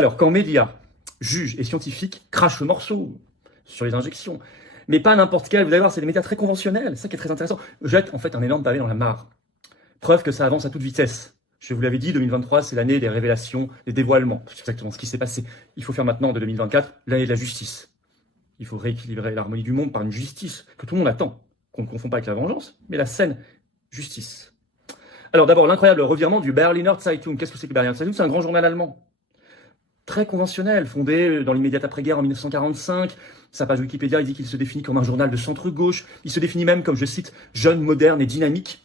Alors, quand médias, juges et scientifiques crachent le morceau sur les injections, mais pas n'importe quel, vous allez voir, c'est des médias très conventionnels, c'est ça qui est très intéressant, jettent en fait un énorme pavé dans la mare. Preuve que ça avance à toute vitesse. Je vous l'avais dit, 2023, c'est l'année des révélations, des dévoilements. C'est exactement ce qui s'est passé. Il faut faire maintenant de 2024 l'année de la justice. Il faut rééquilibrer l'harmonie du monde par une justice que tout le monde attend, qu'on ne confond pas avec la vengeance, mais la saine justice. Alors d'abord, l'incroyable revirement du Berliner Zeitung. Qu'est-ce que c'est que le Berliner Zeitung? C'est un grand journal allemand. Très conventionnel, fondé dans l'immédiate après-guerre en 1945. Sa page Wikipédia, il dit qu'il se définit comme un journal de centre-gauche. Il se définit même comme, je cite, jeune, moderne et dynamique.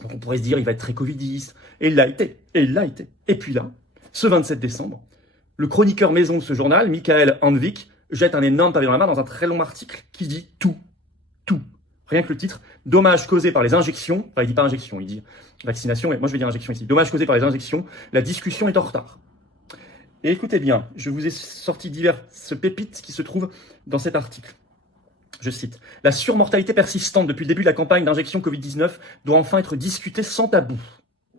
Donc on pourrait se dire, il va être très covidiste. Et il l'a été. Et il l'a été. Et puis là, ce 27 décembre, le chroniqueur maison de ce journal, Michael Hanvik, jette un énorme pavé dans la mare dans un très long article qui dit tout. Tout. Rien que le titre. Dommages causés par les injections. Enfin, il dit pas injection, il dit vaccination. Mais moi, je vais dire injection ici. Dommages causés par les injections. La discussion est en retard. Et écoutez bien, je vous ai sorti diverses pépites qui se trouvent dans cet article. Je cite, « La surmortalité persistante depuis le début de la campagne d'injection Covid-19 doit enfin être discutée sans tabou. »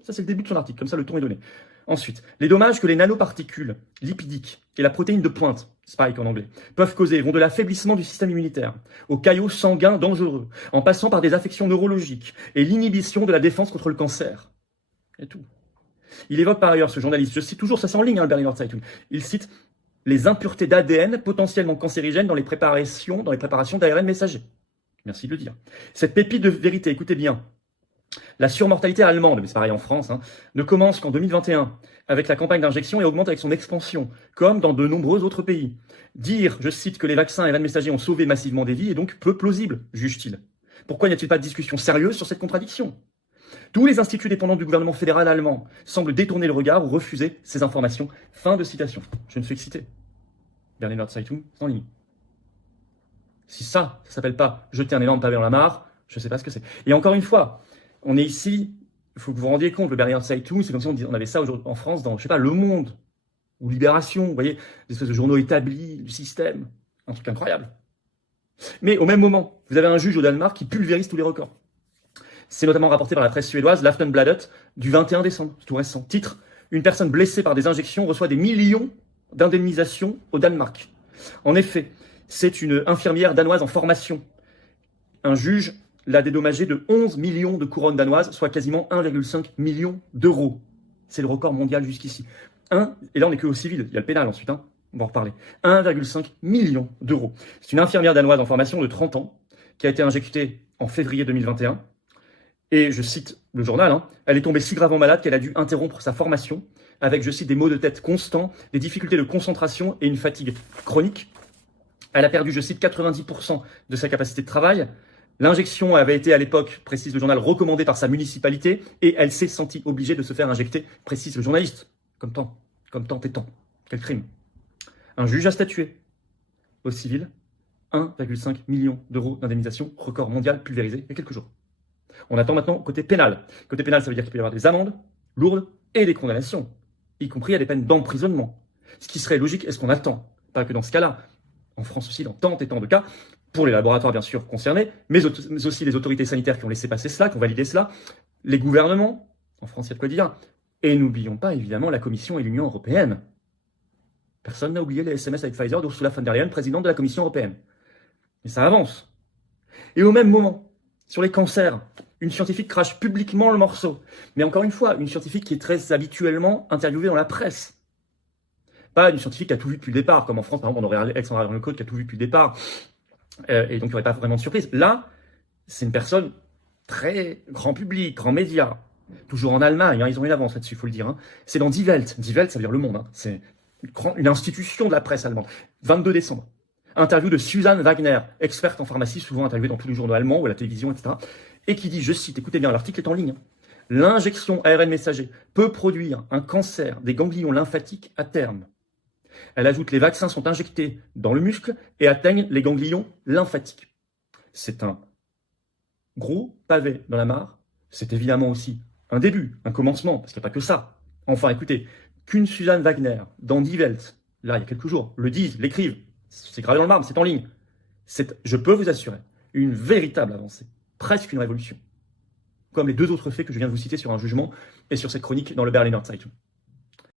Ça, c'est le début de son article, comme ça le ton est donné. Ensuite, « Les dommages que les nanoparticules lipidiques et la protéine de pointe, spike en anglais, peuvent causer vont de l'affaiblissement du système immunitaire aux caillots sanguins dangereux, en passant par des affections neurologiques et l'inhibition de la défense contre le cancer. » Et tout. Il évoque par ailleurs, ce journaliste, je cite toujours, ça c'est en ligne, le Berliner Zeitung, il cite les impuretés d'ADN potentiellement cancérigènes dans les préparations d'ARN messager. Merci de le dire. Cette pépite de vérité, écoutez bien, la surmortalité allemande, mais c'est pareil en France, ne commence qu'en 2021 avec la campagne d'injection et augmente avec son expansion, comme dans de nombreux autres pays. Dire, je cite, que les vaccins ARN messagers ont sauvé massivement des vies est donc peu plausible, juge-t-il. Pourquoi n'y a-t-il pas de discussion sérieuse sur cette contradiction ? Tous les instituts dépendants du gouvernement fédéral allemand semblent détourner le regard ou refuser ces informations. Fin de citation. Je ne suis que cité. Berliner Zeitung, c'est en ligne. Si ça s'appelle pas jeter un énorme pavé dans la mare, je ne sais pas ce que c'est. Et encore une fois, on est ici, il faut que vous vous rendiez compte, le Berliner Zeitung, c'est comme si on avait ça en France dans, je sais pas, Le Monde ou Libération, vous voyez, des espèces de journaux établis, du système, un truc incroyable. Mais au même moment, vous avez un juge au Danemark qui pulvérise tous les records. C'est notamment rapporté par la presse suédoise, l'Aftonbladet, du 21 décembre, c'est tout récent. Titre, une personne blessée par des injections reçoit des millions d'indemnisations au Danemark. En effet, c'est une infirmière danoise en formation. Un juge l'a dédommagée de 11 millions de couronnes danoises, soit quasiment 1,5 million d'euros. C'est le record mondial jusqu'ici. Et là on n'est que au civil, il y a le pénal ensuite, on va en reparler. 1,5 million d'euros. C'est une infirmière danoise en formation de 30 ans, qui a été injectée en février 2021. Et je cite le journal, elle est tombée si gravement malade qu'elle a dû interrompre sa formation avec, je cite, des maux de tête constants, des difficultés de concentration et une fatigue chronique. Elle a perdu, je cite, 90% de sa capacité de travail. L'injection avait été à l'époque, précise le journal, recommandée par sa municipalité et elle s'est sentie obligée de se faire injecter, précise le journaliste. Comme tant et tant. Quel crime. Un juge a statué. Au civil, 1,5 million d'euros d'indemnisation, record mondial pulvérisé il y a quelques jours. On attend maintenant côté pénal. Côté pénal, ça veut dire qu'il peut y avoir des amendes lourdes et des condamnations, y compris à des peines d'emprisonnement. Ce qui serait logique, est-ce qu'on attend? Pas que dans ce cas-là, en France aussi, dans tant et tant de cas, pour les laboratoires bien sûr concernés, mais aussi les autorités sanitaires qui ont laissé passer cela, qui ont validé cela, les gouvernements, en France il y a de quoi dire, et n'oublions pas évidemment la Commission et l'Union européenne. Personne n'a oublié les SMS avec Pfizer d'Ursula von der Leyen, présidente de la Commission européenne. Mais ça avance. Et au même moment, sur les cancers, une scientifique crache publiquement le morceau. Mais encore une fois, une scientifique qui est très habituellement interviewée dans la presse. Pas une scientifique qui a tout vu depuis le départ, comme en France, par exemple, on aurait Alexandra Arnaud-Côte qui a tout vu depuis le départ. Et donc, il n'y aurait pas vraiment de surprise. Là, c'est une personne très grand public, grand média. Toujours en Allemagne, ils ont une avance là-dessus, il faut le dire. C'est dans Die Welt. Die Welt, ça veut dire le monde. C'est une institution de la presse allemande. 22 décembre. Interview de Susanne Wagner, experte en pharmacie, souvent interviewée dans tous les journaux allemands ou à la télévision, etc. Et qui dit, je cite, écoutez bien, l'article est en ligne. L'injection ARN messager peut produire un cancer des ganglions lymphatiques à terme. Elle ajoute, les vaccins sont injectés dans le muscle et atteignent les ganglions lymphatiques. C'est un gros pavé dans la mare. C'est évidemment aussi un début, un commencement, parce qu'il n'y a pas que ça. Enfin, écoutez, qu'une Susanne Wagner, dans Die Welt, là, il y a quelques jours, le disent, l'écrivent, c'est gravé dans le marbre, c'est en ligne. C'est, je peux vous assurer, une véritable avancée, presque une révolution. Comme les deux autres faits que je viens de vous citer sur un jugement et sur cette chronique dans le Berliner Zeitung.